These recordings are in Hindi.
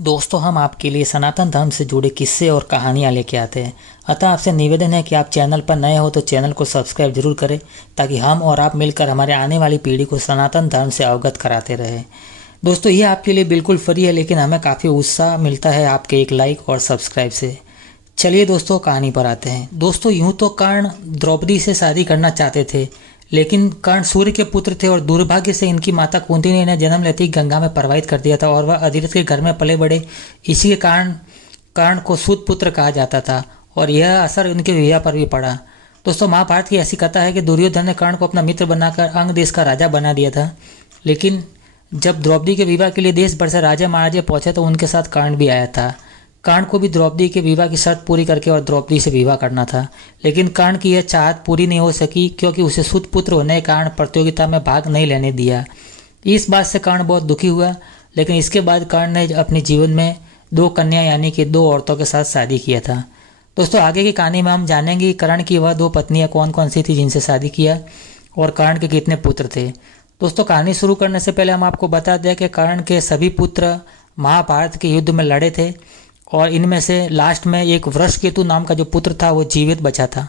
दोस्तों, हम आपके लिए सनातन धर्म से जुड़े किस्से और कहानियाँ लेके आते हैं। अतः आपसे निवेदन है कि आप चैनल पर नए हो तो चैनल को सब्सक्राइब जरूर करें, ताकि हम और आप मिलकर हमारे आने वाली पीढ़ी को सनातन धर्म से अवगत कराते रहें। दोस्तों, ये आपके लिए बिल्कुल फ्री है, लेकिन हमें काफ़ी उत्साह मिलता है आपके एक लाइक और सब्सक्राइब से। चलिए दोस्तों, कहानी पर आते हैं। दोस्तों, यूं तो कर्ण द्रौपदी से शादी करना चाहते थे, लेकिन कर्ण सूर्य के पुत्र थे और दुर्भाग्य से इनकी माता कुंती ने इन्हें जन्म लेते ही गंगा में प्रवाहित कर दिया था और वह अधिरथ के घर में पले बड़े। इसी के कारण कर्ण को सूत पुत्र कहा जाता था और यह असर उनके विवाह पर भी पड़ा। दोस्तों, महाभारत की ऐसी कथा है कि दुर्योधन ने कर्ण को अपना मित्र बनाकर अंग देश का राजा बना दिया था, लेकिन जब द्रौपदी के विवाह के लिए देश भर से राजा महाराजे पहुंचे तो उनके साथ कर्ण भी आया था। कर्ण को भी द्रौपदी के विवाह की शर्त पूरी करके और द्रौपदी से विवाह करना था, लेकिन कर्ण की यह चाहत पूरी नहीं हो सकी, क्योंकि उसे सूत पुत्र होने के कारण प्रतियोगिता में भाग नहीं लेने दिया। इस बात से कर्ण बहुत दुखी हुआ, लेकिन इसके बाद कर्ण ने अपने जीवन में 2 कन्या यानी कि 2 औरतों के साथ शादी किया था। दोस्तों, आगे की कहानी में हम जानेंगे कि कर्ण की वह 2 पत्नियां कौन कौन सी थी जिनसे शादी किया और कर्ण के कितने पुत्र थे। दोस्तों, कहानी शुरू करने से पहले हम आपको बता दें कि कर्ण के सभी पुत्र महाभारत के युद्ध में लड़े थे और इनमें से लास्ट में एक वृषकेतु नाम का जो पुत्र था वो जीवित बचा था।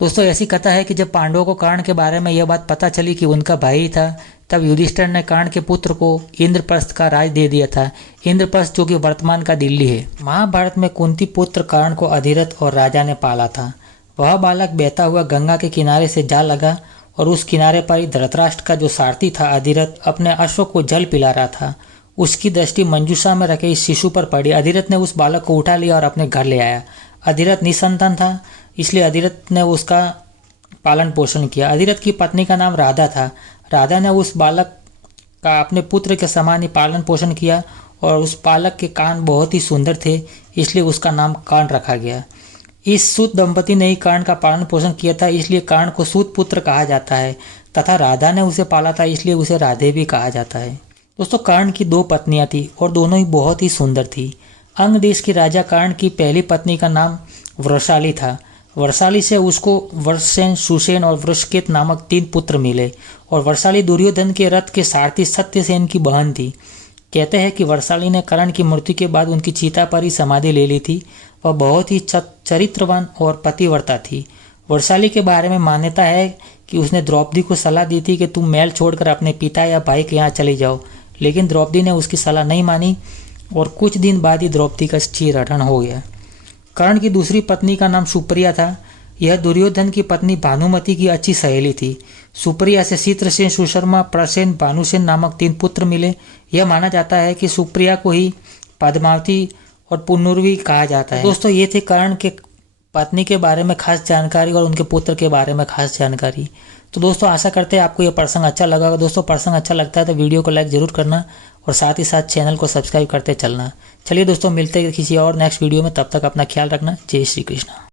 दोस्तों, ऐसी कथा है कि जब पांडवों को कर्ण के बारे में यह बात पता चली कि उनका भाई था, तब युधिष्ठिर ने कर्ण के पुत्र को इंद्रप्रस्थ का राज दे दिया था। इंद्रप्रस्थ जो कि वर्तमान का दिल्ली है। महाभारत में कुंती पुत्र कर्ण को अधिरथ और राजा ने पाला था। वह बालक बहता हुआ गंगा के किनारे से जा लगा और उस किनारे पर ही धृतराष्ट्र का जो सारथी था अधिरथ अपने अश्व को जल पिला रहा था। उसकी दृष्टि मंजूषा में रखे इस शिशु पर पड़ी। अधिरथ ने उस बालक को उठा लिया और अपने घर ले आया। अधिरथ निसंतान था, इसलिए अधिरथ ने उसका पालन पोषण किया। अधिरथ की पत्नी का नाम राधा था। राधा ने उस बालक का अपने पुत्र के समान ही पालन पोषण किया और उस बालक के कान बहुत ही सुंदर थे, इसलिए उसका नाम कर्ण रखा गया। इस सूत दंपति ने ही कर्ण का पालन पोषण किया था, इसलिए कर्ण को सूत पुत्र कहा जाता है, तथा राधा ने उसे पाला था, इसलिए उसे राधे भी कहा जाता है। दोस्तों, कर्ण की 2 पत्नियां थी और दोनों ही बहुत ही सुंदर थी। अंग देश की राजा कर्ण की पहली पत्नी का नाम वृषाली था। वृषाली से उसको वृषसेन, सुसेन और वृषकेत नामक 3 पुत्र मिले और वृषाली दुर्योधन के रथ के सारथी सत्यसेन की बहन थी। कहते हैं कि वृषाली ने कर्ण की मृत्यु के बाद उनकी चिता पर ही समाधि ले ली थी। वह बहुत ही चरित्रवान और पतिव्रता थी। वृषाली के बारे में मान्यता है कि उसने द्रौपदी को सलाह दी थी कि तुम महल छोड़कर अपने पिता या भाई के यहाँ चली जाओ, लेकिन द्रौपदी ने उसकी सलाह नहीं मानी और कुछ दिन बाद ही द्रौपदी का चिरहरण हो गया। कर्ण की दूसरी पत्नी का नाम सुप्रिया था। यह दुर्योधन की पत्नी भानुमति की अच्छी सहेली थी। सुप्रिया से चित्रसेन, सुशर्मा, प्रसेन, भानुसेन नामक 3 पुत्र मिले। यह माना जाता है कि सुप्रिया को ही पद्मावती और पुनर्वी कहा जाता है। दोस्तों, ये थे कर्ण के पत्नी के बारे में खास जानकारी और उनके पुत्र के बारे में खास जानकारी। तो दोस्तों, आशा करते हैं आपको यह प्रसंग अच्छा लगा होगा। दोस्तों, प्रसंग अच्छा लगता है तो वीडियो को लाइक जरूर करना और साथ ही साथ चैनल को सब्सक्राइब करते चलना। चलिए दोस्तों, मिलते हैं किसी और नेक्स्ट वीडियो में। तब तक अपना ख्याल रखना। जय श्री कृष्ण।